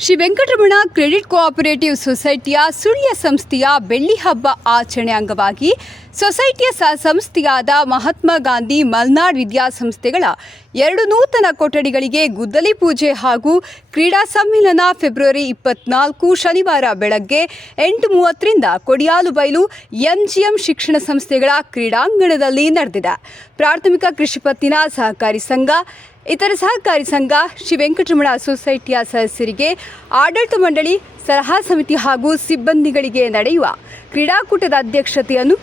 Shri Venkataramana credit cooperative ಸೊಸೈಟಿಯ ಸುಳ್ಯ ಸಂಸ್ಥೆಯ ಬೆಳ್ಳಿ ಹಬ್ಬ ಆಚರಣೆ ಅಂಗವಾಗಿ ಸೊಸೈಟಿಯ ಸ ಸಂಸ್ಥೆಯಾದ ಮಹಾತ್ಮ ಗಾಂಧಿ ಮಲ್ನಾಡ್ ವಿದ್ಯಾಸಂಸ್ಥೆಗಳ ಎರಡು ನೂತನ ಕೊಠಡಿಗಳಿಗೆ ಗುದ್ದಲಿ ಪೂಜೆ ಹಾಗೂ ಕ್ರೀಡಾ ಸಮ್ಮೇಳನ ಫೆಬ್ರವರಿ ಇಪ್ಪತ್ನಾಲ್ಕು ಶನಿವಾರ ಬೆಳಗ್ಗೆ ಎಂಟು ಮೂವತ್ತರಿಂದ ಕೊಡಿಯಾಲುಬೈಲು ಎಂಜಿಎಂ ಶಿಕ್ಷಣ ಸಂಸ್ಥೆಗಳ ಕ್ರೀಡಾಂಗಣದಲ್ಲಿ ನಡೆದಿದೆ. ಪ್ರಾಥಮಿಕ ಕೃಷಿ ಪತ್ತಿನ ಸಹಕಾರಿ ಸಂಘ ಇತರ ಸಹಕಾರಿ ಸಂಘ ಶ್ರೀ ವೆಂಕಟರಮಣ ಸೊಸೈಟಿಯ ಸದಸ್ಯರಿಗೆ ಆಡಳಿತ ಮಂಡಳಿ ಸಲಹಾ ಸಮಿತಿ ಹಾಗೂ ಸಿಬ್ಬಂದಿಗಳಿಗೆ ನಡೆಯುವ ಕ್ರೀಡಾಕೂಟದ ಅಧ್ಯಕ್ಷತೆಯನ್ನು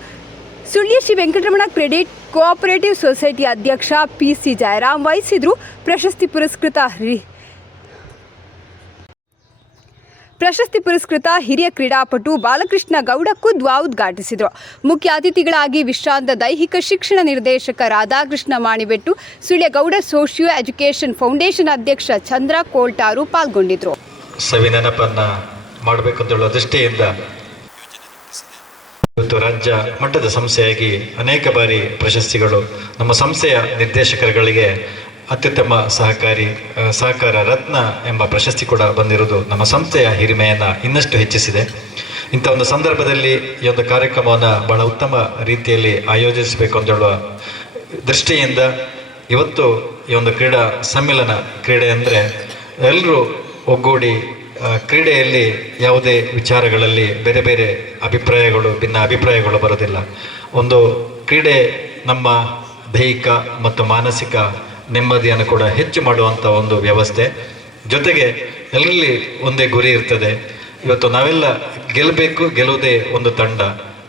Sullia Shri Venkataramana credit cooperative society ಅಧ್ಯಕ್ಷ ಪಿ ಸಿ ಜಯರಾಮ್ ವಹಿಸಿದ್ರು. ಪ್ರಶಸ್ತಿ ಪುರಸ್ಕೃತ ಪ್ರಶಸ್ತಿ ಪುರಸ್ಕೃತ ಹಿರಿಯ ಕ್ರೀಡಾಪಟು ಬಾಲಕೃಷ್ಣ ಗೌಡ ಕುದ್ವಾ ಉದ್ಘಾಟಿಸಿದರು. ಮುಖ್ಯ ಅತಿಥಿಗಳಾಗಿ ವಿಶ್ರಾಂತ ದೈಹಿಕ ಶಿಕ್ಷಣ ನಿರ್ದೇಶಕ ರಾಧಾಕೃಷ್ಣ ಮಾಣಿಬೆಟ್ಟು ಸುಳ್ಯಗೌಡ ಸೋಷಿಯೋ ಎಜುಕೇಷನ್ ಫೌಂಡೇಶನ್ ಅಧ್ಯಕ್ಷ ಚಂದ್ರ ಕೋಲ್ಟಾರು ಪಾಲ್ಗೊಂಡಿದ್ರು. ಸವಿ ನೆನಪನ್ನ ಮಾಡಬೇಕು ಅಂತ ಹೇಳುವ ದೃಷ್ಟಿಯಿಂದ ಇವತ್ತು ರಾಜ್ಯ ಮಟ್ಟದ ಸಂಸ್ಥೆಯಾಗಿ ಅನೇಕ ಬಾರಿ ಪ್ರಶಸ್ತಿಗಳು ನಮ್ಮ ಸಂಸ್ಥೆಯ ನಿರ್ದೇಶಕರುಗಳಿಗೆ ಅತ್ಯುತ್ತಮ ಸಹಕಾರಿ ಸಹಕಾರ ರತ್ನ ಎಂಬ ಪ್ರಶಸ್ತಿ ಕೂಡ ಬಂದಿರುವುದು ನಮ್ಮ ಸಂಸ್ಥೆಯ ಹಿರಿಮೆಯನ್ನು ಇನ್ನಷ್ಟು ಹೆಚ್ಚಿಸಿದೆ. ಇಂಥ ಒಂದು ಸಂದರ್ಭದಲ್ಲಿ ಈ ಒಂದು ಕಾರ್ಯಕ್ರಮವನ್ನು ಬಹಳ ಉತ್ತಮ ರೀತಿಯಲ್ಲಿ ಆಯೋಜಿಸಬೇಕು ಅಂತ ಹೇಳುವ ದೃಷ್ಟಿಯಿಂದ ಇವತ್ತು ಈ ಒಂದು ಕ್ರೀಡಾ ಸಮ್ಮೇಳನ ಕ್ರೀಡೆ ಅಂದರೆ ಎಲ್ಲರೂ ಒಗ್ಗೂಡಿ ಕ್ರೀಡೆಯಲ್ಲಿ ಯಾವುದೇ ವಿಚಾರಗಳಲ್ಲಿ ಬೇರೆ ಬೇರೆ ಅಭಿಪ್ರಾಯಗಳು, ಭಿನ್ನ ಅಭಿಪ್ರಾಯಗಳು ಬರೋದಿಲ್ಲ. ಒಂದು ಕ್ರೀಡೆ ನಮ್ಮ ದೈಹಿಕ ಮತ್ತು ಮಾನಸಿಕ ನೆಮ್ಮದಿಯನ್ನು ಕೂಡ ಹೆಚ್ಚು ಮಾಡುವಂಥ ಒಂದು ವ್ಯವಸ್ಥೆ. ಜೊತೆಗೆ ಎಲ್ಲರಲ್ಲಿ ಒಂದೇ ಗುರಿ ಇರ್ತದೆ. ಇವತ್ತು ನಾವೆಲ್ಲ ಗೆಲ್ಲಬೇಕು, ಗೆಲ್ಲುವುದೇ ಒಂದು ತಂಡ.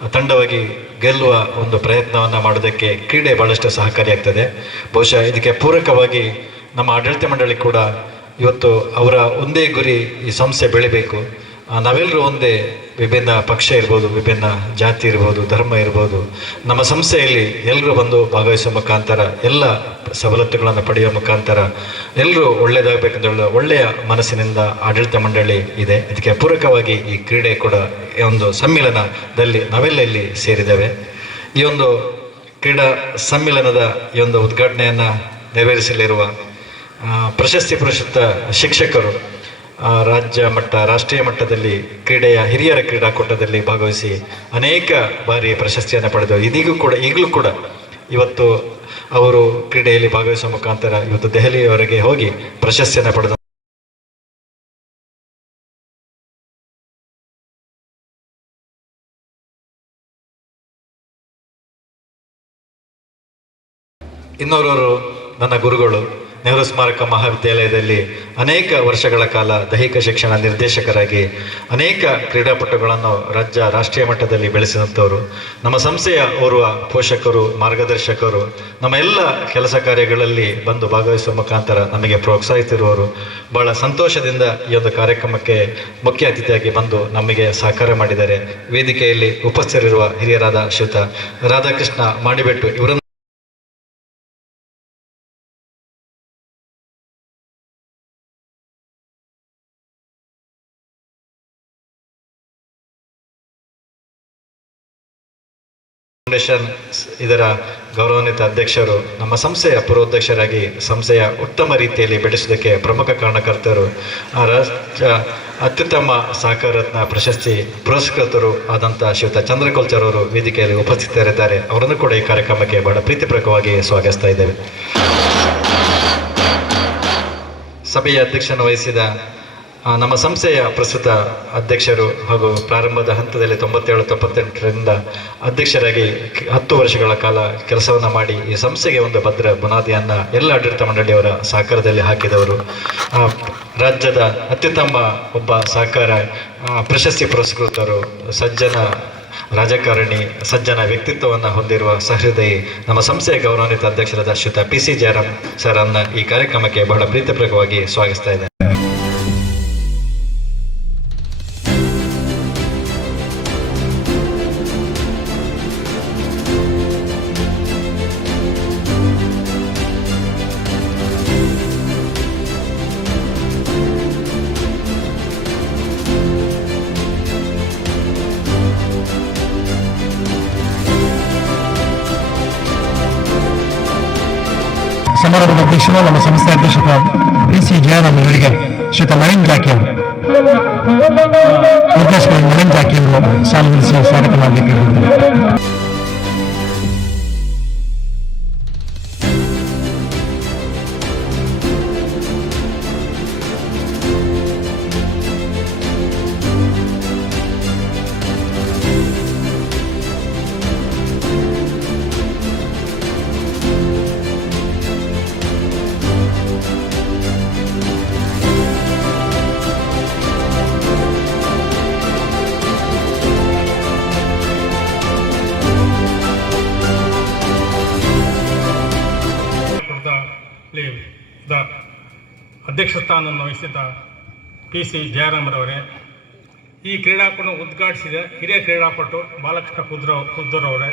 ತಂಡವಾಗಿ ಗೆಲ್ಲುವ ಒಂದು ಪ್ರಯತ್ನವನ್ನು ಮಾಡೋದಕ್ಕೆ ಕ್ರೀಡೆ ಬಹಳಷ್ಟು ಸಹಕಾರಿಯಾಗ್ತದೆ. ಬಹುಶಃ ಇದಕ್ಕೆ ಪೂರಕವಾಗಿ ನಮ್ಮ ಆಡಳಿತ ಮಂಡಳಿ ಕೂಡ ಇವತ್ತು ಅವರ ಒಂದೇ ಗುರಿ ಈ ಸಂಸ್ಥೆ ಬೆಳಿಬೇಕು. ನಾವೆಲ್ಲರೂ ಒಂದೇ ವಿಭಿನ್ನ ಪಕ್ಷ ಇರ್ಬೋದು, ವಿಭಿನ್ನ ಜಾತಿ ಇರ್ಬೋದು, ಧರ್ಮ ಇರ್ಬೋದು, ನಮ್ಮ ಸಂಸ್ಥೆಯಲ್ಲಿ ಎಲ್ಲರೂ ಬಂದು ಭಾಗವಹಿಸುವ ಮುಖಾಂತರ, ಎಲ್ಲ ಸವಲತ್ತುಗಳನ್ನು ಪಡೆಯುವ ಮುಖಾಂತರ ಎಲ್ಲರೂ ಒಳ್ಳೆಯದಾಗಬೇಕಂತ ಒಳ್ಳೆಯ ಮನಸ್ಸಿನಿಂದ ಆಡಳಿತ ಮಂಡಳಿ ಇದೆ. ಇದಕ್ಕೆ ಪೂರಕವಾಗಿ ಈ ಕ್ರೀಡೆ ಕೂಡ ಈ ಒಂದು ಸಮ್ಮೇಳನದಲ್ಲಿ ನಾವೆಲ್ಲ ಇಲ್ಲಿ ಸೇರಿದ್ದೇವೆ. ಈ ಒಂದು ಕ್ರೀಡಾ ಸಮ್ಮೇಳನದ ಈ ಒಂದು ಉದ್ಘಾಟನೆಯನ್ನು ನೆರವೇರಿಸಲಿರುವ ಪ್ರಶಸ್ತಿ ಪುರಸ್ಕೃತ ಶಿಕ್ಷಕರು ರಾಜ್ಯ ಮಟ್ಟ, ರಾಷ್ಟ್ರೀಯ ಮಟ್ಟದಲ್ಲಿ ಕ್ರೀಡೆಯ ಹಿರಿಯರ ಕ್ರೀಡಾಕೂಟದಲ್ಲಿ ಭಾಗವಹಿಸಿ ಅನೇಕ ಬಾರಿ ಪ್ರಶಸ್ತಿಯನ್ನು ಪಡೆದು ಇದೀಗೂ ಕೂಡ, ಈಗಲೂ ಕೂಡ ಇವತ್ತು ಅವರು ಕ್ರೀಡೆಯಲ್ಲಿ ಭಾಗವಹಿಸುವ ಮುಖಾಂತರ ಇವತ್ತು ದೆಹಲಿಯವರೆಗೆ ಹೋಗಿ ಪ್ರಶಸ್ತಿಯನ್ನು ಪಡೆದು ಇನ್ನೋರ್ವರು ನನ್ನ ಗುರುಗಳು. ನೆಹರು ಸ್ಮಾರಕ ಮಹಾವಿದ್ಯಾಲಯದಲ್ಲಿ ಅನೇಕ ವರ್ಷಗಳ ಕಾಲ ದೈಹಿಕ ಶಿಕ್ಷಣ ನಿರ್ದೇಶಕರಾಗಿ ಅನೇಕ ಕ್ರೀಡಾಪಟುಗಳನ್ನು ರಾಜ್ಯ ರಾಷ್ಟ್ರೀಯ ಮಟ್ಟದಲ್ಲಿ ಬೆಳೆಸಿದಂಥವರು. ನಮ್ಮ ಸಂಸ್ಥೆಯ ಓರ್ವ ಪೋಷಕರು, ಮಾರ್ಗದರ್ಶಕರು, ನಮ್ಮ ಎಲ್ಲ ಕೆಲಸ ಕಾರ್ಯಗಳಲ್ಲಿ ಬಂದು ಭಾಗವಹಿಸುವ ಮುಖಾಂತರ ನಮಗೆ ಪ್ರೋತ್ಸಾಹಿಸಿರುವವರು ಬಹಳ ಸಂತೋಷದಿಂದ ಈ ಒಂದು ಕಾರ್ಯಕ್ರಮಕ್ಕೆ ಮುಖ್ಯ ಅತಿಥಿಯಾಗಿ ಬಂದು ನಮಗೆ ಸಹಕಾರ ಮಾಡಿದ್ದಾರೆ. ವೇದಿಕೆಯಲ್ಲಿ ಉಪಸ್ಥಿತರಿರುವ ಹಿರಿಯರಾದ ಶ್ರೀತ ರಾಧಾಕೃಷ್ಣ ಮಾಡಿಬೆಟ್ಟು ಇವರನ್ನು ಫೌಂಡೇಶನ್ ಇದರ ಗೌರವಾನ್ವಿತ ಅಧ್ಯಕ್ಷರು ನಮ್ಮ ಸಂಸ್ಥೆಯ ಪೂರ್ವಾಧ್ಯಕ್ಷರಾಗಿ ಸಂಸ್ಥೆಯ ಉತ್ತಮ ರೀತಿಯಲ್ಲಿ ಬೆಳೆಸೋದಕ್ಕೆ ಪ್ರಮುಖ ಕಾರಣಕರ್ತರು ರಾಜ್ಯ ಅತ್ಯುತ್ತಮ ಸಹಕಾರ ರತ್ನ ಪ್ರಶಸ್ತಿ ಪುರಸ್ಕೃತರು ಆದಂಥ ಶ್ರೀಯುತ ಚಂದ್ರಕೋಲ್ಚರ್ ಅವರು ವೇದಿಕೆಯಲ್ಲಿ ಉಪಸ್ಥಿತರಿದ್ದಾರೆ. ಅವರನ್ನು ಕೂಡ ಈ ಕಾರ್ಯಕ್ರಮಕ್ಕೆ ಬಹಳ ಪ್ರೀತಿಪೂರ್ವಕವಾಗಿ ಸ್ವಾಗತಿಸ್ತಾ ಇದ್ದೇವೆ. ಸಭೆಯ ಅಧ್ಯಕ್ಷನ ವಹಿಸಿದ ನಮ್ಮ ಸಂಸ್ಥೆಯ ಪ್ರಸ್ತುತ ಅಧ್ಯಕ್ಷರು ಹಾಗೂ ಪ್ರಾರಂಭದ ಹಂತದಲ್ಲಿ ತೊಂಬತ್ತೇಳು, ತೊಂಬತ್ತೆಂಟರಿಂದ ಅಧ್ಯಕ್ಷರಾಗಿ ಹತ್ತು ವರ್ಷಗಳ ಕಾಲ ಕೆಲಸವನ್ನು ಮಾಡಿ ಈ ಸಂಸ್ಥೆಗೆ ಒಂದು ಭದ್ರ ಬುನಾದಿಯನ್ನು ಎಲ್ಲ ಆಡಳಿತ ಮಂಡಳಿಯವರ ಸಹಕಾರದಲ್ಲಿ ಹಾಕಿದವರು. ರಾಜ್ಯದ ಅತ್ಯುತ್ತಮ ಒಬ್ಬ ಸಹಕಾರ ಪ್ರಶಸ್ತಿ ಪುರಸ್ಕೃತರು ಸಜ್ಜನ ರಾಜಕಾರಣಿ, ಸಜ್ಜನ ವ್ಯಕ್ತಿತ್ವವನ್ನು ಹೊಂದಿರುವ ಸಹೃದಯಿ ನಮ್ಮ ಸಂಸ್ಥೆಯ ಗೌರವಾನ್ವಿತ ಅಧ್ಯಕ್ಷರಾದ ಶ್ರೀಯುತ ಪಿ ಸಿ ಜಯರಾಮ್ ಸರ್ ಅನ್ನ ಈ ಕಾರ್ಯಕ್ರಮಕ್ಕೆ ಬಹಳ ಪ್ರೀತಿಪೂರ್ವಕವಾಗಿ ಸ್ವಾಗತಿಸ್ತಾ ಇದ್ದೇನೆ. ಸಮಾರಂಭದ ಅಧ್ಯಕ್ಷರು ನಮ್ಮ ಸಂಸ್ಥೆ ಅಧ್ಯಕ್ಷರ ಪಿ ಸಿ ಜಯರಾಮ್ ಅವರಿಗೆ ಶ್ರೀಯುತ ನವೀನ್ ಜಾಕಿ ಅವರು ನಿರ್ದೇಶಕ ನವೀನ್ ಜಾಕಿ ಅವರು ಸಾಲುಗೊಳಿಸಿ ಸ್ವಾಗತ ಮಾಡಬೇಕಾಗಿರುತ್ತದೆ ಅಧ್ಯಕ್ಷ ಸ್ಥಾನವನ್ನು ವಹಿಸಿದ ಪಿ ಸಿ ಜಯರಾಮರವರೇ, ಈ ಕ್ರೀಡಾಕೂಟ ಉದ್ಘಾಟಿಸಿದ ಹಿರಿಯ ಕ್ರೀಡಾಪಟು ಬಾಲಕೃಷ್ಣ ಕುದ್ರ, ಕುದ್ದೂರವರೇ,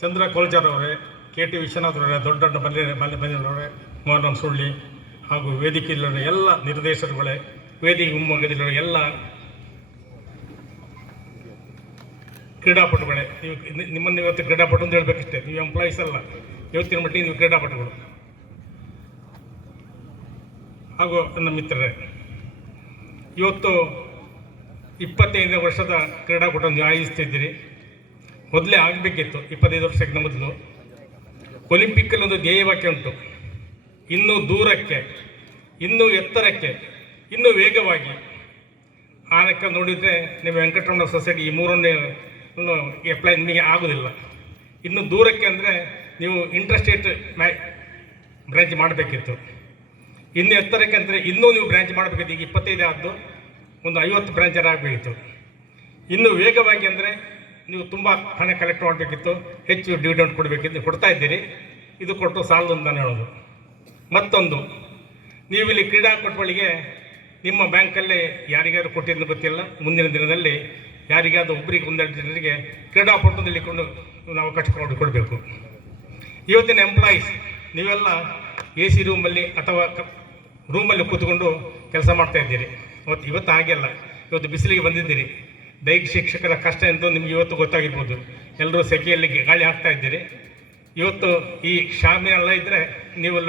ಚಂದ್ರ ಕೋಲ್ಜರ್ ಅವರೇ ಕೆ ಟಿ ವಿಶ್ವನಾಥರವರೇ ದೊಡ್ಡ ದೊಡ್ಡ ಬಲ್ಲೆ ಬಲ್ಲೆ ಬಂದಿರೋರೇ ಮೋಹನ್ ಸುಳ್ಳಿ ಹಾಗೂ ವೇದಿಕೆಯಲ್ಲಿರುವ ಎಲ್ಲ ನಿರ್ದೇಶಕರುಗಳೇ, ವೇದಿಕೆ ಮುಂಭಾಗದಲ್ಲಿರುವ ಎಲ್ಲ ಕ್ರೀಡಾಪಟುಗಳೇ, ನೀವು, ನಿಮ್ಮನ್ನು ಇವತ್ತು ಕ್ರೀಡಾಪಟು ಅಂತ ಹೇಳ್ಬೇಕಷ್ಟೇ, ನೀವು ಎಂಪ್ಲಾಯೀಸ್ ಅಲ್ಲ, ಇವತ್ತಿನ ಮಟ್ಟಿಗೆ ನೀವು ಕ್ರೀಡಾಪಟುಗಳು. ಹಾಗೂ ನನ್ನ ಮಿತ್ರರೇ, ಇವತ್ತು ಇಪ್ಪತ್ತೈದನೇ ವರ್ಷದ ಕ್ರೀಡಾಕೂಟವನ್ನು ಆಯೋಜಿಸ್ತಿದ್ದೀರಿ. ಮೊದಲೇ ಆಗಬೇಕಿತ್ತು, ಇಪ್ಪತ್ತೈದು ವರ್ಷಕ್ಕಿಂತ ಮೊದಲು. ಒಲಿಂಪಿಕ್ಕಲ್ಲಿ ಒಂದು ಧ್ಯೇಯವಾಕ್ಯ ಉಂಟು. ಇನ್ನೂ ದೂರಕ್ಕೆ, ಇನ್ನೂ ಎತ್ತರಕ್ಕೆ, ಇನ್ನೂ ವೇಗವಾಗಿ ಆ ಲೆಕ್ಕ ನೋಡಿದರೆ ನೀವು ವೆಂಕಟರಮಣ ಸೊಸೈಟಿ ಈ ಮೂರನ್ನೇ ಅಪ್ಲೈ ನಿಮಗೆ ಆಗೋದಿಲ್ಲ. ಇನ್ನು ದೂರಕ್ಕೆ ಅಂದರೆ ನೀವು ಇಂಟ್ರೆಸ್ಟೇಟ್ ಮ್ಯಾ ಬ್ರಾಂಚ್ ಮಾಡಬೇಕಿತ್ತು. ಇನ್ನು ಎತ್ತರಕ್ಕೆ ಅಂದರೆ ಇನ್ನೂ ನೀವು ಬ್ರ್ಯಾಂಚ್ ಮಾಡಬೇಕಿತ್ತು ಈಗ ಇಪ್ಪತ್ತೈದು ಆದ್ದು, ಒಂದು ಐವತ್ತು ಬ್ರ್ಯಾಂಚರ್ ಆಗಬೇಕಿತ್ತು ಇನ್ನು ವೇಗವಾಗಿ ಅಂದರೆ ನೀವು ತುಂಬ ಹಣ ಕಲೆಕ್ಟ್ ಮಾಡಬೇಕಿತ್ತು, ಹೆಚ್ಚು ಡಿವಿಡೆಂಟ್ ಕೊಡಬೇಕಿತ್ತು, ಕೊಡ್ತಾ ಇದ್ದೀರಿ. ಇದು ಕೊಟ್ಟು ಸಾಲದು ಅಂತ ಹೇಳೋದು. ಮತ್ತೊಂದು, ನೀವು ಇಲ್ಲಿ ಕ್ರೀಡಾಪಟುಗಳಿಗೆ ನಿಮ್ಮ ಬ್ಯಾಂಕಲ್ಲಿ ಯಾರಿಗಾದ್ರೂ ಕೊಟ್ಟಿದ್ದು ಗೊತ್ತಿಲ್ಲ. ಮುಂದಿನ ದಿನದಲ್ಲಿ ಯಾರಿಗಾದರೂ ಒಬ್ಬರಿಗೆ ಒಂದೆರಡು ಜನರಿಗೆ ಕ್ರೀಡಾಪಟುದಲ್ಲಿ ಕೊಂಡು ನಾವು ಕಷ್ಟಪಟ್ಟು ಕೊಡು- ಕೊಡಬೇಕು. ಇವತ್ತಿನ ಎಂಪ್ಲಾಯೀಸ್ ನೀವೆಲ್ಲ ಎ ಸಿ ರೂಮಲ್ಲಿ ಅಥವಾ ರೂಮಲ್ಲಿ ಕೂತ್ಕೊಂಡು ಕೆಲಸ ಮಾಡ್ತಾ ಇದ್ದೀರಿ. ಇವತ್ತು ಇವತ್ತು ಹಾಗೆಲ್ಲ. ಇವತ್ತು ಬಿಸಿಲಿಗೆ ಬಂದಿದ್ದೀರಿ. ದೈಹಿಕ ಶಿಕ್ಷಕರ ಕಷ್ಟ ಎಂದು ನಿಮಗೆ ಇವತ್ತು ಗೊತ್ತಾಗಿರ್ಬೋದು. ಎಲ್ಲರೂ ಸೆಕೆಯಲ್ಲಿ ಗಾಳಿ ಹಾಕ್ತಾ ಇದ್ದೀರಿ. ಇವತ್ತು ಈ ಶಾಮಿನೆಲ್ಲ ಇದ್ದರೆ ನೀವು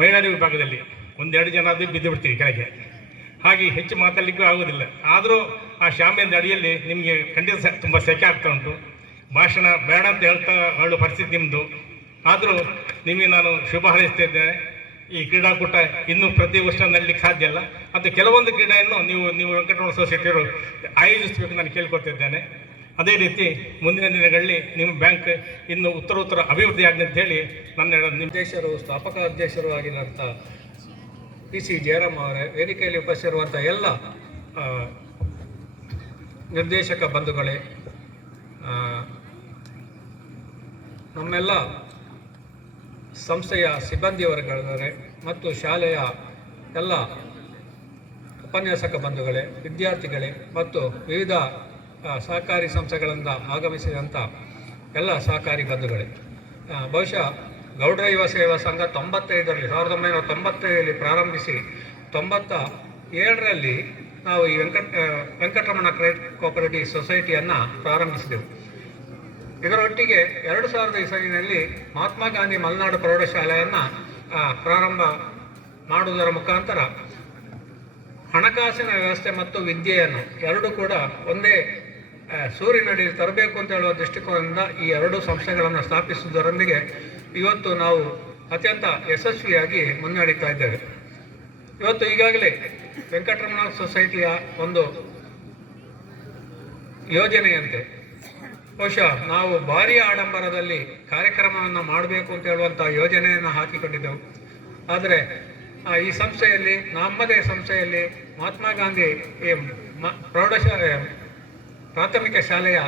ಮಹಿಳಾ ವಿಭಾಗದಲ್ಲಿ ಒಂದೆರಡು ಜನ ಅದು ಬಿದ್ದು ಬಿಡ್ತೀವಿ ಕೆಳಗೆ. ಹಾಗೆ ಹೆಚ್ಚು ಮಾತಾಡಲಿಕ್ಕೂ ಆಗೋದಿಲ್ಲ. ಆದರೂ ಆ ಶಾಮಿಯಿಂದ ಅಡಿಯಲ್ಲಿ ನಿಮಗೆ ಖಂಡಿತ ತುಂಬ ಸೆಕೆ ಆಗ್ತಾ ಉಂಟು. ಭಾಷಣ ಬೇಡ ಅಂತ ಹೇಳ್ತಾ ಹೇಳೋ ಪರಿಸ್ಥಿತಿ ನಿಮ್ಮದು ಆದರೂ ನಿಮಗೆ ನಾನು ಶುಭ ಹಾರೈಸ್ತಾ ಇದ್ದೇನೆ. ಈ ಕ್ರೀಡಾಕೂಟ ಇನ್ನೂ ಪ್ರತಿ ವರ್ಷ ನಡಲಿಕ್ಕೆ ಸಾಧ್ಯ ಇಲ್ಲ. ಮತ್ತು ಕೆಲವೊಂದು ಕ್ರೀಡೆಯನ್ನು ನೀವು ನೀವು ವೆಂಕಟರಮಣ ಸೊಸೈಟಿಯವರು ಆಯೋಜಿಸಬೇಕು ನಾನು ಕೇಳ್ಕೊತಿದ್ದೇನೆ. ಅದೇ ರೀತಿ ಮುಂದಿನ ದಿನಗಳಲ್ಲಿ ನಿಮ್ಮ ಬ್ಯಾಂಕ್ ಇನ್ನು ಉತ್ತರ ಉತ್ತರ ಅಭಿವೃದ್ಧಿ ಆಗಲಿ ಅಂತ ಹೇಳಿ ನನ್ನ ಅಧ್ಯಕ್ಷರು ಸ್ಥಾಪಕ ಅಧ್ಯಕ್ಷರು ಆಗಿರುವಂಥ ಪಿ ಸಿ ಜಯರಾಮ್ ಅವರೇ, ವೇದಿಕೆಯಲ್ಲಿ ಉಪಸ್ಥಿತಿರುವಂಥ ಎಲ್ಲ ನಿರ್ದೇಶಕ ಬಂಧುಗಳೇ ನಮ್ಮೆಲ್ಲ ಸಂಸ್ಥೆಯ ಸಿಬ್ಬಂದಿ ವರ್ಗಗಳೇ ಮತ್ತು ಶಾಲೆಯ ಎಲ್ಲ ಉಪನ್ಯಾಸಕ ಬಂಧುಗಳೇ, ವಿದ್ಯಾರ್ಥಿಗಳೇ ಮತ್ತು ವಿವಿಧ ಸಹಕಾರಿ ಸಂಸ್ಥೆಗಳಿಂದ ಆಗಮಿಸಿದಂಥ ಎಲ್ಲ ಸಹಕಾರಿ ಬಂಧುಗಳೇ. ಬಹುಶಃ ಗೌಡ್ರ ಯುವ ಸೇವಾ ಸಂಘ ತೊಂಬತ್ತೈದರಲ್ಲಿ, ಸಾವಿರದ ಒಂಬೈನೂರ ತೊಂಬತ್ತೈದರಲ್ಲಿ ಪ್ರಾರಂಭಿಸಿ ತೊಂಬತ್ತ ಏಳರಲ್ಲಿ ನಾವು ಈ ವೆಂಕಟ ವೆಂಕಟರಮಣ ಕ್ರೆಡಿಟ್ ಕೋಪರೇಟಿವ್ ಸೊಸೈಟಿಯನ್ನು ಪ್ರಾರಂಭಿಸಿದೆವು. ಇದರೊಟ್ಟಿಗೆ ಎರಡು ಸಾವಿರದ ಇಸವಿನಲ್ಲಿ ಮಹಾತ್ಮ ಗಾಂಧಿ ಮಲೆನಾಡು ಪ್ರೌಢಶಾಲೆಯನ್ನು ಪ್ರಾರಂಭ ಮಾಡುವುದರ ಮುಖಾಂತರ ಹಣಕಾಸಿನ ವ್ಯವಸ್ಥೆ ಮತ್ತು ವಿದ್ಯೆಯನ್ನು ಎರಡು ಕೂಡ ಒಂದೇ ಸೂರಿನಡಿ ತರಬೇಕು ಅಂತ ಹೇಳುವ ದೃಷ್ಟಿಕೋನದಿಂದ ಈ ಎರಡು ಸಂಸ್ಥೆಗಳನ್ನು ಸ್ಥಾಪಿಸುವುದರೊಂದಿಗೆ ಇವತ್ತು ನಾವು ಅತ್ಯಂತ ಯಶಸ್ವಿಯಾಗಿ ಮುನ್ನಡೀತಾ ಇದ್ದೇವೆ. ಇವತ್ತು ಈಗಾಗಲೇ ವೆಂಕಟರಮಣ ಸೊಸೈಟಿಯ ಒಂದು ಯೋಜನೆಯಂತೆ ಬಹುಶಃ ನಾವು ಭಾರಿ ಆಡಂಬರದಲ್ಲಿ ಕಾರ್ಯಕ್ರಮವನ್ನು ಮಾಡಬೇಕು ಅಂತ ಹೇಳುವಂಥ ಯೋಜನೆಯನ್ನು ಹಾಕಿಕೊಂಡಿದ್ದೆವು. ಆದರೆ ಈ ಸಂಸ್ಥೆಯಲ್ಲಿ, ನಮ್ಮದೇ ಸಂಸ್ಥೆಯಲ್ಲಿ ಮಹಾತ್ಮ ಗಾಂಧಿ ಈ ಮ- ಪ್ರೌಢಶಾ ಪ್ರಾಥಮಿಕ ಶಾಲೆಯ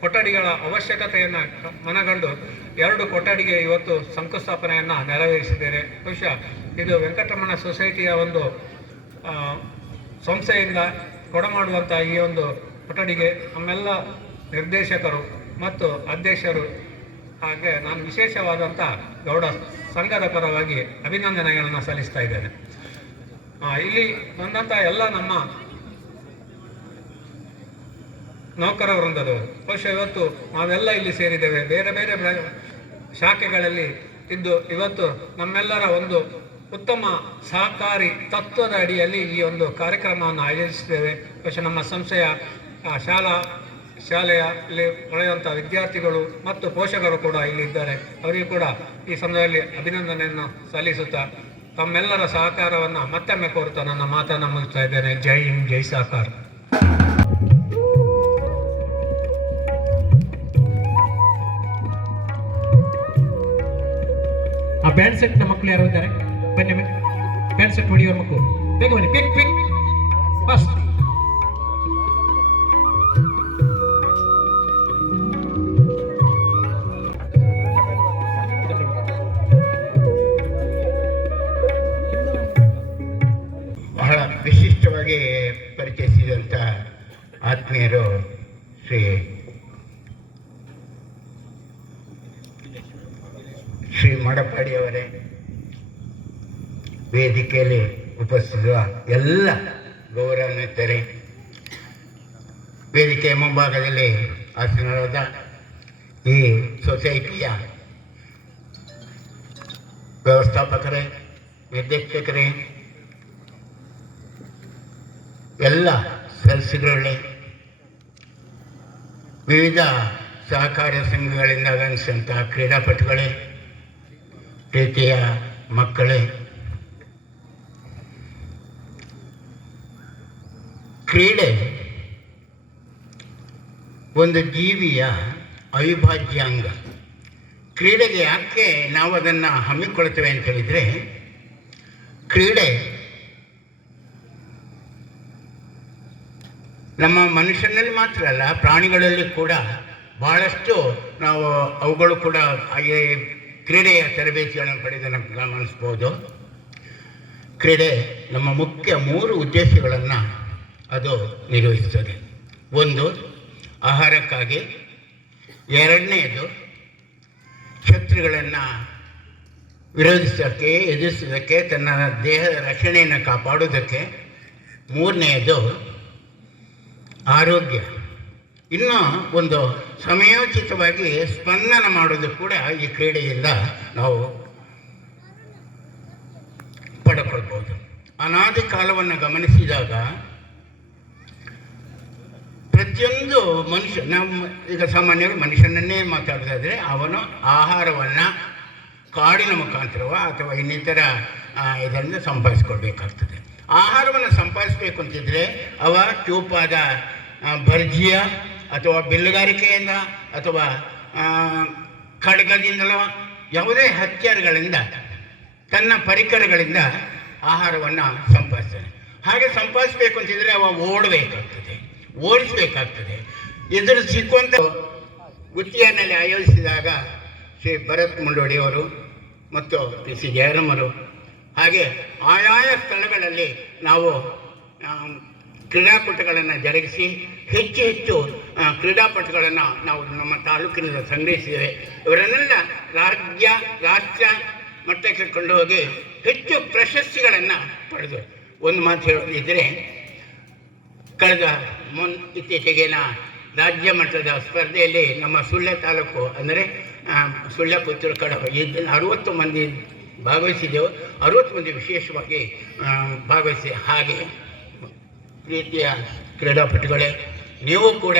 ಕೊಠಡಿಗಳ ಅವಶ್ಯಕತೆಯನ್ನು ಮನಗಂಡು ಎರಡು ಕೊಠಡಿಗೆ ಇವತ್ತು ಶಂಕುಸ್ಥಾಪನೆಯನ್ನು ನೆರವೇರಿಸಿದ್ದೇನೆ ಬಹುಶಃ ಇದು ವೆಂಕಟರಮಣ ಸೊಸೈಟಿಯ ಒಂದು ಸಂಸ್ಥೆಯಿಂದ ಕೊಡಮಾಡುವಂಥ ಈ ಒಂದು ಕೊಠಡಿಗೆ ನಮ್ಮೆಲ್ಲ ನಿರ್ದೇಶಕರು ಮತ್ತು ಅಧ್ಯಕ್ಷರು ಹಾಗೆ ನಾನು ವಿಶೇಷವಾದಂಥ ಗೌಡ ಸಂಘದ ಪರವಾಗಿ ಅಭಿನಂದನೆಗಳನ್ನು ಸಲ್ಲಿಸ್ತಾ ಇದ್ದೇನೆ. ಇಲ್ಲಿ ಬಂದಂಥ ಎಲ್ಲ ನಮ್ಮ ನೌಕರ ವೃಂದದವರು, ಬಹುಶಃ ಇವತ್ತು ನಾವೆಲ್ಲ ಇಲ್ಲಿ ಸೇರಿದ್ದೇವೆ. ಬೇರೆ ಬೇರೆ ಶಾಖೆಗಳಲ್ಲಿ ಇದ್ದು ಇವತ್ತು ನಮ್ಮೆಲ್ಲರ ಒಂದು ಉತ್ತಮ ಸಹಕಾರಿ ತತ್ವದ ಅಡಿಯಲ್ಲಿ ಈ ಒಂದು ಕಾರ್ಯಕ್ರಮವನ್ನು ಆಯೋಜಿಸಿದ್ದೇವೆ ಬಹುಶಃ ನಮ್ಮ ಸಂಸ್ಥೆಯ ಶಾಲಾ ಶಾಲೆಯಲ್ಲಿ ಒಳ್ಳೆಯುವಂಥ ವಿದ್ಯಾರ್ಥಿಗಳು ಮತ್ತು ಪೋಷಕರು ಕೂಡ ಇಲ್ಲಿ ಇದ್ದಾರೆ. ಅವರಿಗೂ ಕೂಡ ಈ ಸಂದರ್ಭದಲ್ಲಿ ಅಭಿನಂದನೆಯನ್ನು ಸಲ್ಲಿಸುತ್ತಾ ತಮ್ಮೆಲ್ಲರ ಸಹಕಾರವನ್ನು ಮತ್ತೊಮ್ಮೆ ಕೋರುತ್ತಾ ನನ್ನ ಮಾತನ್ನು ಮುಗಿಸ್ತಾ ಇದ್ದೇನೆ. ಜೈ ಹಿಂದ್, ಜೈ ಸಹಕಾರ ಆ ಬ್ಯಾಂಡ್ ಸೆಟ್ ಮಕ್ಕಳು ಯಾರು ಇದ್ದಾರೆ? ಬನ್ನಿ ಬ್ಯಾಂಡ್ ಸೆಟ್ ಹೊಡಿಯೋರ್ ಮಕ್ಕಳು ಬೇಗ ಬನ್ನಿ. ಪಿಕ್ ಪಿಕ್ ಫಸ್ಟ್ ಮಡಪಾಡಿಯವರೇ ವೇದಿಕೆಯಲ್ಲಿ ಉಪಸ್ಥಿತಿರುವ ಎಲ್ಲ ಗೌರವಾನ್ವಿತರೆ ವೇದಿಕೆ ಮುಂಭಾಗದಲ್ಲಿ ಆಸೀನರಾದ ಈ ಸೊಸೈಟಿಯ ವ್ಯವಸ್ಥಾಪಕರೇ, ನಿರ್ದೇಶಕರೇ, ಎಲ್ಲ ಸದಸ್ಯರುಗಳೇ, ವಿವಿಧ ಸಹಕಾರ ಸಂಘಗಳಿಂದ ಆಗಮಿಸಿದಂತಹ ಕ್ರೀಡಾಪಟುಗಳೇ ಪ್ರೀತಿಯ ಮಕ್ಕಳೇ, ಕ್ರೀಡೆ ಒಂದು ಜೀವಿಯ ಅವಿಭಾಜ್ಯ ಅಂಗ ಕ್ರೀಡೆಗೆ ಯಾಕೆ ನಾವು ಅದನ್ನು ಹಮ್ಮಿಕೊಳ್ತೇವೆ ಅಂತ ಹೇಳಿದರೆ, ಕ್ರೀಡೆ ನಮ್ಮ ಮನುಷ್ಯನಲ್ಲಿ ಮಾತ್ರ ಅಲ್ಲ, ಪ್ರಾಣಿಗಳಲ್ಲಿ ಕೂಡ ಬಹಳಷ್ಟು ನಾವು ಅವುಗಳು ಕೂಡ ಹಾಗೆ ಕ್ರೀಡೆಯ ತರಬೇತಿಗಳನ್ನು ನಾವು ಗಮನಿಸ್ಬೋದು ಕ್ರೀಡೆ ನಮ್ಮ ಮುಖ್ಯ ಮೂರು ಉದ್ದೇಶಗಳನ್ನು ಅದು ನಿರ್ವಹಿಸ್ತದೆ ಒಂದು, ಆಹಾರಕ್ಕಾಗಿ. ಎರಡನೆಯದು ಶತ್ರುಗಳನ್ನು ವಿರೋಧಿಸೋಕ್ಕೆ, ಎದುರಿಸೋದಕ್ಕೆ, ತನ್ನ ದೇಹದ ರಕ್ಷಣೆಯನ್ನು ಕಾಪಾಡೋದಕ್ಕೆ ಮೂರನೆಯದು ಆರೋಗ್ಯ. ಇನ್ನು ಒಂದು ಸಮಯೋಚಿತವಾಗಿ ಸ್ಪಂದನ ಮಾಡೋದು ಕೂಡ ಈ ಕ್ರೀಡೆಯಿಂದ ನಾವು ಪಡ್ಕೊಳ್ಬೋದು ಅನಾದಿ ಕಾಲವನ್ನು ಗಮನಿಸಿದಾಗ ಪ್ರತಿಯೊಂದು ಮನುಷ್ಯ ನಮ್ಮ ಈಗ ಸಾಮಾನ್ಯವಾಗಿ ಮನುಷ್ಯನನ್ನೇ ಮಾತಾಡೋದಾದರೆ ಅವನು ಆಹಾರವನ್ನು ಕಾಡಿನ ಮುಖಾಂತರವೋ ಅಥವಾ ಇನ್ನಿತರ ಇದರಿಂದ ಸಂಪಾದಿಸ್ಕೊಳ್ಬೇಕಾಗ್ತದೆ. ಆಹಾರವನ್ನು ಸಂಪಾದಿಸಬೇಕು ಅಂತಿದ್ರೆ ಅವ ಚೂಪಾದ ಆ, ಬರ್ಜಿಯ ಅಥವಾ ಬಿಲ್ಲುಗಾರಿಕೆಯಿಂದ ಅಥವಾ ಖಡ್ಗದಿಂದಲೋ ಯಾವುದೇ ಹತ್ಯಾರಗಳಿಂದ ತನ್ನ ಪರಿಕರಗಳಿಂದ ಆಹಾರವನ್ನು ಸಂಪಾದಿಸ್ತಾನೆ. ಹಾಗೆ ಸಂಪಾದಿಸಬೇಕು ಅಂತಿದ್ರೆ ಅವ ಓಡಬೇಕಾಗ್ತದೆ, ಓಡಿಸ್ಬೇಕಾಗ್ತದೆ. ಎದುರು ಸಿಕ್ಕುವಂಥ ಗುತ್ತಿಗೆಯಲ್ಲಿ ಆಯೋಜಿಸಿದಾಗ ಶ್ರೀ ಭರತ್ ಮುಂಡೋಡಿಯವರು ಮತ್ತು ಪಿ ಸಿ ಜಯರಾಮರು, ಹಾಗೆ ಆಯಾಯ ಸ್ಥಳಗಳಲ್ಲಿ ನಾವು ಕ್ರೀಡಾಕೂಟಗಳನ್ನು ಜರುಗಿಸಿ ಹೆಚ್ಚು ಹೆಚ್ಚು ಕ್ರೀಡಾಪಟುಗಳನ್ನು ನಾವು ನಮ್ಮ ತಾಲೂಕಿನಿಂದ ಸಂಗ್ರಹಿಸಿದ್ದೇವೆ. ಇವರನ್ನೆಲ್ಲ ರಾಜ್ಯ ರಾಷ್ಟ್ರ ಮಟ್ಟಕ್ಕೆ ಕೊಂಡು ಹೋಗಿ ಹೆಚ್ಚು ಪ್ರಶಸ್ತಿಗಳನ್ನು ಪಡೆದು ಒಂದು ಮಾತು ಹೇಳೋದಿದ್ದರೆ ಕಳೆದ ಮೊನ್ ಇತ್ತೀಚೆಗಿನ ರಾಜ್ಯ ಮಟ್ಟದ ಸ್ಪರ್ಧೆಯಲ್ಲಿ ನಮ್ಮ ಸುಳ್ಯ ತಾಲೂಕು ಅಂದರೆ ಸುಳ್ಯ ಪುತ್ತೂರು ಕಡೆ ಇದನ್ನು ಅರುವತ್ತು ಮಂದಿ ಭಾಗವಹಿಸಿದ್ದೆವು. ಅರುವತ್ತು ಮಂದಿ ವಿಶೇಷವಾಗಿ ಭಾಗವಹಿಸಿ ಹಾಗೆ ಪ್ರೀತಿಯ ಕ್ರೀಡಾಪಟುಗಳೇ, ನೀವು ಕೂಡ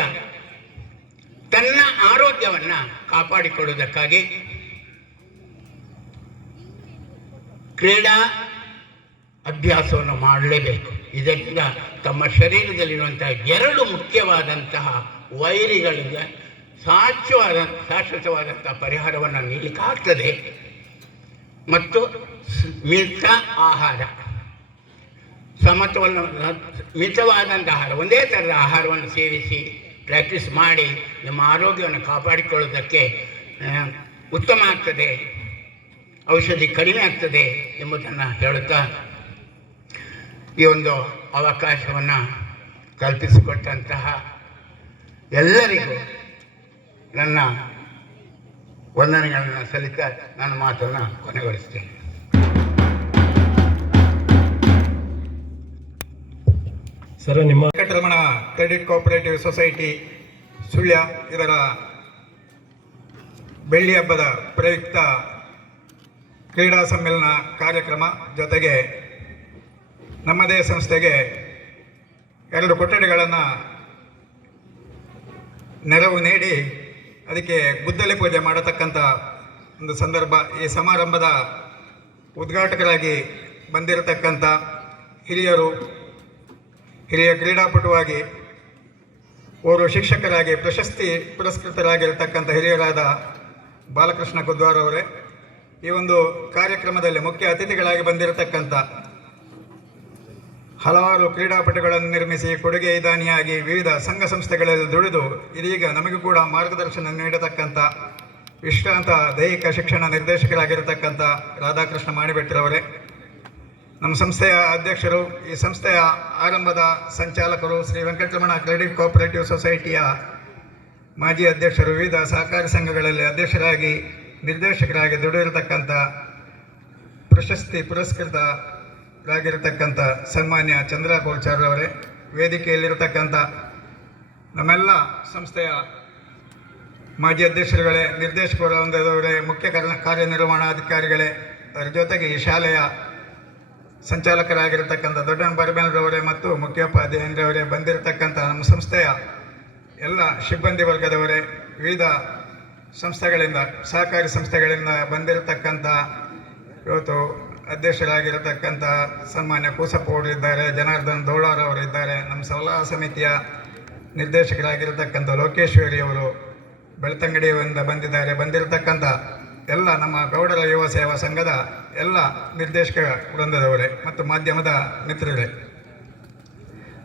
ತನ್ನ ಆರೋಗ್ಯವನ್ನು ಕಾಪಾಡಿಕೊಳ್ಳುವುದಕ್ಕಾಗಿ ಕ್ರೀಡಾ ಅಭ್ಯಾಸವನ್ನು ಮಾಡಲೇಬೇಕು. ಇದರಿಂದ ತಮ್ಮ ಶರೀರದಲ್ಲಿರುವಂತಹ ಎರಡು ಮುಖ್ಯವಾದಂತಹ ವೈರಿಗಳಿಗೆ ಸಾಧ್ಯವಾದ ಶಾಶ್ವತವಾದಂತಹ ಪರಿಹಾರವನ್ನು ನೀಡಲಿಕ್ಕಾಗ್ತದೆ. ಮತ್ತು ಮಿತ ಆಹಾರ. ಸಮತೋಲನ ಮಿತವಾದಂಥ ಆಹಾರ, ಒಂದೇ ಥರದ ಆಹಾರವನ್ನು ಸೇವಿಸಿ ಪ್ರಾಕ್ಟೀಸ್ ಮಾಡಿ ನಿಮ್ಮ ಆರೋಗ್ಯವನ್ನು ಕಾಪಾಡಿಕೊಳ್ಳೋದಕ್ಕೆ ಉತ್ತಮ ಆಗ್ತದೆ, ಔಷಧಿ ಕಡಿಮೆ ಆಗ್ತದೆ ಎಂಬುದನ್ನು ಹೇಳುತ್ತಾ ಈ ಒಂದು ಅವಕಾಶವನ್ನು ಕಲ್ಪಿಸಿಕೊಟ್ಟಂತಹ ಎಲ್ಲರಿಗೂ ನನ್ನ ವಂದನೆಗಳನ್ನು ಸಲ್ಲಿಸ್ತಾ ನನ್ನ ಮಾತನ್ನು ಕೊನೆಗೊಳಿಸ್ತೇನೆ. ಸರ್, ನಿಮ್ಮ Venkataramana credit cooperative society Sullia, ಇದರ ಬೆಳ್ಳಿ ಹಬ್ಬದ ಪ್ರಯುಕ್ತ ಕ್ರೀಡಾ ಸಮ್ಮೇಳನ ಕಾರ್ಯಕ್ರಮ ಜೊತೆಗೆ ನಮ್ಮದೇ ಸಂಸ್ಥೆಗೆ ಎರಡು ಕೊಠಡಿಗಳನ್ನು ನೆರವು ನೀಡಿ ಅದಕ್ಕೆ ಗುದ್ದಲಿ ಪೂಜೆ ಮಾಡತಕ್ಕಂಥ ಒಂದು ಸಂದರ್ಭ ಈ ಸಮಾರಂಭದ ಉದ್ಘಾಟಕರಾಗಿ ಬಂದಿರತಕ್ಕಂಥ ಹಿರಿಯರು ಹಿರಿಯ ಕ್ರೀಡಾಪಟುವಾಗಿ ಓರ್ವ ಶಿಕ್ಷಕರಾಗಿ ಪ್ರಶಸ್ತಿ ಪುರಸ್ಕೃತರಾಗಿರತಕ್ಕಂಥ ಹಿರಿಯರಾದ ಬಾಲಕೃಷ್ಣ ಕುದ್ವಾರ್ ಅವರೇ, ಈ ಒಂದು ಕಾರ್ಯಕ್ರಮದಲ್ಲಿ ಮುಖ್ಯ ಅತಿಥಿಗಳಾಗಿ ಬಂದಿರತಕ್ಕಂಥ ಹಲವಾರು ಕ್ರೀಡಾಪಟುಗಳನ್ನು ನಿರ್ಮಿಸಿ ಕೊಡುಗೆ ದಾನಿಯಾಗಿ ವಿವಿಧ ಸಂಘ ಸಂಸ್ಥೆಗಳಲ್ಲಿ ದುಡಿದು ಇದೀಗ ನಮಗೂ ಕೂಡ ಮಾರ್ಗದರ್ಶನ ನೀಡತಕ್ಕಂಥ ವಿಶ್ರಾಂತ ದೈಹಿಕ ಶಿಕ್ಷಣ ನಿರ್ದೇಶಕರಾಗಿರತಕ್ಕಂಥ ರಾಧಾಕೃಷ್ಣ ಮಾಣಿಬೆಟ್ಟರವರೇ ನಮ್ಮ ಸಂಸ್ಥೆಯ ಅಧ್ಯಕ್ಷರು, ಈ ಸಂಸ್ಥೆಯ ಆರಂಭದ ಸಂಚಾಲಕರು ಶ್ರೀ ವೆಂಕಟರಮಣ ಕ್ರೆಡಿಟ್ ಕೋಆಪರೇಟಿವ್ ಸೊಸೈಟಿಯ ಮಾಜಿ ಅಧ್ಯಕ್ಷರು, ವಿವಿಧ ಸಹಕಾರಿ ಸಂಘಗಳಲ್ಲಿ ಅಧ್ಯಕ್ಷರಾಗಿ, ನಿರ್ದೇಶಕರಾಗಿ ದುಡಿದಿರತಕ್ಕಂಥ ಪ್ರಶಸ್ತಿ ಪುರಸ್ಕೃತರಾಗಿರತಕ್ಕಂಥ ಸನ್ಮಾನ್ಯ ಚಂದ್ರ ಅವರೇ ವೇದಿಕೆಯಲ್ಲಿರತಕ್ಕಂಥ ನಮ್ಮೆಲ್ಲ ಸಂಸ್ಥೆಯ ಮಾಜಿ ಅಧ್ಯಕ್ಷರುಗಳೇ, ನಿರ್ದೇಶಕರು ಹೊಂದಿದವರೇ ಮುಖ್ಯ ಕಾರ್ಯ ಕಾರ್ಯನಿರ್ವಹಣಾಧಿಕಾರಿಗಳೇ ಅದರ ಜೊತೆಗೆ ಈ ಶಾಲೆಯ ಸಂಚಾಲಕರಾಗಿರತಕ್ಕಂಥ ದೊಡ್ಡಣ್ಣ ಬರಬೇನರವರೇ ಮತ್ತು ಮುಖ್ಯೋಪಾಧ್ಯಾಯರವರೇ ಬಂದಿರತಕ್ಕಂಥ ನಮ್ಮ ಸಂಸ್ಥೆಯ ಎಲ್ಲ ಸಿಬ್ಬಂದಿ ವರ್ಗದವರೇ, ವಿವಿಧ ಸಂಸ್ಥೆಗಳಿಂದ, ಸಹಕಾರಿ ಸಂಸ್ಥೆಗಳಿಂದ ಬಂದಿರತಕ್ಕಂಥ ಇವತ್ತು ಅಧ್ಯಕ್ಷರಾಗಿರತಕ್ಕಂಥ ಸನ್ಮಾನ್ಯ ಕೂಸಪ್ಪ ಅವರು ಇದ್ದಾರೆ, ಜನಾರ್ದನ್ ದೋಳಾರ್ ಅವರು ಇದ್ದಾರೆ, ನಮ್ಮ ಸಲಹಾ ಸಮಿತಿಯ ನಿರ್ದೇಶಕರಾಗಿರತಕ್ಕಂಥ ಲೋಕೇಶ್ವರಿ ಅವರು ಬೆಳ್ತಂಗಡಿಯಿಂದ ಬಂದಿದ್ದಾರೆ, ಬಂದಿರತಕ್ಕಂಥ ಎಲ್ಲ ನಮ್ಮ ಗೌಡರ ಯುವ ಸೇವಾ ಸಂಘದ ಎಲ್ಲ ನಿರ್ದೇಶಕ ವೃಂದದವರೇ ಮತ್ತು ಮಾಧ್ಯಮದ ಮಿತ್ರರೇ.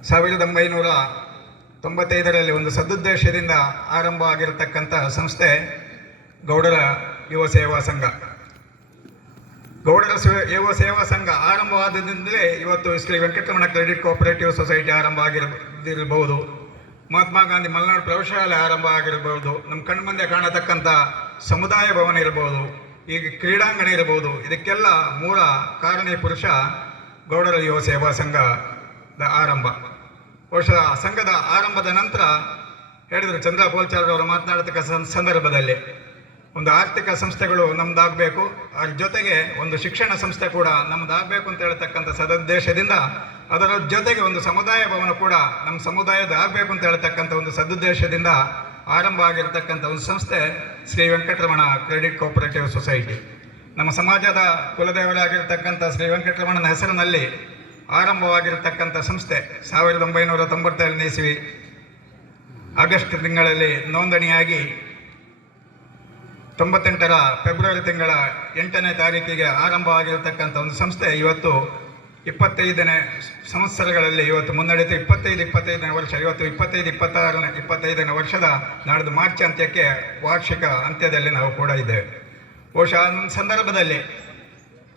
ಸಾವಿರದ ಒಂಬೈನೂರ ತೊಂಬತ್ತೈದರಲ್ಲಿ ಒಂದು ಸದುದ್ದೇಶದಿಂದ ಆರಂಭ ಆಗಿರತಕ್ಕಂಥ ಸಂಸ್ಥೆ ಗೌಡರ ಯುವ ಸೇವಾ ಸಂಘ. ಗೌಡರ ಯುವ ಸೇವಾ ಸಂಘ ಆರಂಭವಾದದಿಂದಲೇ ಇವತ್ತು Shri Venkataramana credit cooperative society ಆರಂಭ ಆಗಿರಬಹುದು ಮಹಾತ್ಮ ಗಾಂಧಿ ಮಲೆನಾಡು ಪ್ರೌಢಶಾಲೆ ಆರಂಭ ಆಗಿರಬಹುದು. ನಮ್ಮ ಕಣ್ಮುಂದೆ ಕಾಣತಕ್ಕಂಥ ಸಮುದಾಯ ಭವನ ಇರಬಹುದು ಈಗ ಕ್ರೀಡಾಂಗಣ ಇರಬಹುದು ಇದಕ್ಕೆಲ್ಲ ಮೂಲ ಕಾರಣೀ ಪುರುಷ ಗೌಡರ ಯುವ ಸೇವಾ ಸಂಘದ ಆರಂಭ. ಬಹುಶಃ ಸಂಘದ ಆರಂಭದ ನಂತರ ಹೇಳಿದರು ಚಂದ್ರ ಅವರು ಮಾತನಾಡತಕ್ಕ ಸಂದರ್ಭದಲ್ಲಿ, ಒಂದು ಆರ್ಥಿಕ ಸಂಸ್ಥೆಗಳು ನಮ್ದಾಗಬೇಕು, ಅದ್ರ ಜೊತೆಗೆ ಒಂದು ಶಿಕ್ಷಣ ಸಂಸ್ಥೆ ಕೂಡ ನಮ್ದಾಗಬೇಕು ಅಂತ ಹೇಳ್ತಕ್ಕಂಥ ಸದುದ್ದೇಶದಿಂದ ಅದರ ಜೊತೆಗೆ ಒಂದು ಸಮುದಾಯ ಭವನ ಕೂಡ ನಮ್ಮ ಸಮುದಾಯದ ಆಗಬೇಕು ಅಂತ ಹೇಳ್ತಕ್ಕಂಥ ಒಂದು ಸದುದ್ದೇಶದಿಂದ ಆರಂಭ ಆಗಿರತಕ್ಕಂಥ ಒಂದು ಸಂಸ್ಥೆ Shri Venkataramana credit cooperative society. ನಮ್ಮ ಸಮಾಜದ ಕುಲದೇವರಾಗಿರ್ತಕ್ಕಂಥ ಶ್ರೀ ವೆಂಕಟರಮಣನ ಹೆಸರಿನಲ್ಲಿ ಆರಂಭವಾಗಿರತಕ್ಕಂಥ ಸಂಸ್ಥೆ ಸಾವಿರದ ಒಂಬೈನೂರ ತೊಂಬತ್ತೇಳನೇ ಇಸ್ವಿ ಆಗಸ್ಟ್ ತಿಂಗಳಲ್ಲಿ ನೋಂದಣಿಯಾಗಿ ತೊಂಬತ್ತೆಂಟರ ಫೆಬ್ರವರಿ ತಿಂಗಳ ಎಂಟನೇ ತಾರೀಕಿಗೆ ಆರಂಭವಾಗಿರತಕ್ಕಂಥ ಒಂದು ಸಂಸ್ಥೆ. ಇವತ್ತು ಇಪ್ಪತ್ತೈದನೇ ಸಂವತ್ಸರಗಳಲ್ಲಿ ಇವತ್ತು ಮುನ್ನಡೆದು ಇಪ್ಪತ್ತೈದು, ಇಪ್ಪತ್ತೈದನೇ ವರ್ಷ, ಇವತ್ತು ಇಪ್ಪತ್ತೈದು, ಇಪ್ಪತ್ತಾರನೇ, ಇಪ್ಪತ್ತೈದನೇ ವರ್ಷದ ನಾಡ್ದು ಮಾರ್ಚ್ ಅಂತ್ಯಕ್ಕೆ ವಾರ್ಷಿಕ ಅಂತ್ಯದಲ್ಲಿ ನಾವು ಕೂಡ ಇದ್ದೇವೆ. ಬಹುಶಃ ಒಂದು ಸಂದರ್ಭದಲ್ಲಿ,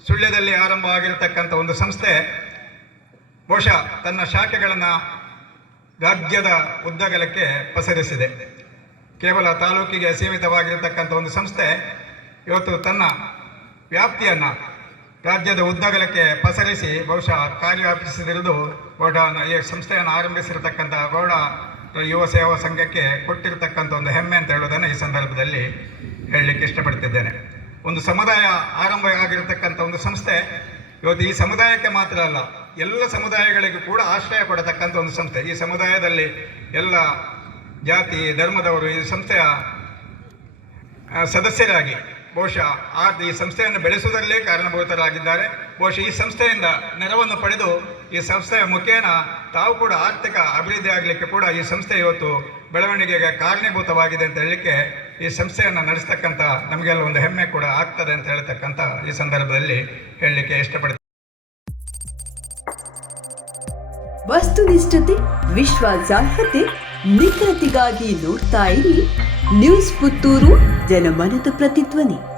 ಸುಳ್ಯದಲ್ಲಿ ಆರಂಭ ಆಗಿರತಕ್ಕಂಥ ಒಂದು ಸಂಸ್ಥೆ, ಬಹುಶಃ ತನ್ನ ಶಾಖೆಗಳನ್ನು ರಾಜ್ಯದ ಉದ್ದಗಲಕ್ಕೆ ಪಸರಿಸಿದೆ. ಕೇವಲ ತಾಲೂಕಿಗೆ ಸೀಮಿತವಾಗಿರತಕ್ಕಂಥ ಒಂದು ಸಂಸ್ಥೆ, ಇವತ್ತು ತನ್ನ ವ್ಯಾಪ್ತಿಯನ್ನು ರಾಜ್ಯದ ಉದ್ದಗಲಕ್ಕೆ ಪಸರಿಸಿ ಬಹುಶಃ ಕಾರ್ಯವ್ಯಾಪಿಸಿದಿರುವುದು ಗೌಡ ಈ ಸಂಸ್ಥೆಯನ್ನು ಆರಂಭಿಸಿರತಕ್ಕಂಥ ಗೌಡ ಯುವ ಸೇವಾ ಸಂಘಕ್ಕೆ ಕೊಟ್ಟಿರತಕ್ಕಂಥ ಒಂದು ಹೆಮ್ಮೆ ಅಂತ ಹೇಳೋದನ್ನು ಈ ಸಂದರ್ಭದಲ್ಲಿ ಹೇಳಲಿಕ್ಕೆ ಇಷ್ಟಪಡ್ತಿದ್ದೇನೆ. ಒಂದು ಸಮುದಾಯ ಆರಂಭ ಆಗಿರತಕ್ಕಂಥ ಒಂದು ಸಂಸ್ಥೆ, ಇವತ್ತು ಈ ಸಮುದಾಯಕ್ಕೆ ಮಾತ್ರ ಅಲ್ಲ, ಎಲ್ಲ ಸಮುದಾಯಗಳಿಗೂ ಕೂಡ ಆಶ್ರಯ ಕೊಡತಕ್ಕಂಥ ಒಂದು ಸಂಸ್ಥೆ. ಈ ಸಮುದಾಯದಲ್ಲಿ ಎಲ್ಲ ಜಾತಿ, ಧರ್ಮದವರು ಈ ಸಂಸ್ಥೆಯ ಸದಸ್ಯರಾಗಿ ಬಹುಶಃ ಆ ಈ ಸಂಸ್ಥೆಯನ್ನು ಬೆಳೆಸುವುದರಲ್ಲೇ ಕಾರಣಭೂತರಾಗಿದ್ದಾರೆ. ಬಹುಶಃ ಈ ಸಂಸ್ಥೆಯಿಂದ ನೆರವನ್ನು ಪಡೆದು ಈ ಸಂಸ್ಥೆಯ ಮುಖೇನ ತಾವು ಕೂಡ ಆರ್ಥಿಕ ಅಭಿವೃದ್ಧಿ ಆಗಲಿಕ್ಕೆ ಕೂಡ ಈ ಸಂಸ್ಥೆ ಇವತ್ತು ಬೆಳವಣಿಗೆಗೆ ಕಾರಣೀಭೂತವಾಗಿದೆ ಅಂತ ಹೇಳಲಿಕ್ಕೆ ಈ ಸಂಸ್ಥೆಯನ್ನು ನಡೆಸ್ತಕ್ಕಂಥ ನಮಗೆಲ್ಲ ಒಂದು ಹೆಮ್ಮೆ ಕೂಡ ಆಗ್ತದೆ ಅಂತ ಹೇಳ್ತಕ್ಕಂಥ ಈ ಸಂದರ್ಭದಲ್ಲಿ ಹೇಳಲಿಕ್ಕೆ ಇಷ್ಟಪಡ್ತೀನಿ. ವಸ್ತುನಿಷ್ಠತೆ, ವಿಶ್ವಾಸಾರ್ಹತೆ, ನಿಖರತೆಗಾಗಿ ನೋಡ್ತಾ ಇರಿ. ನ್ಯೂಸ್ ಪುತ್ತೂರು ಜನಮನದ ಪ್ರತಿಧ್ವನಿ.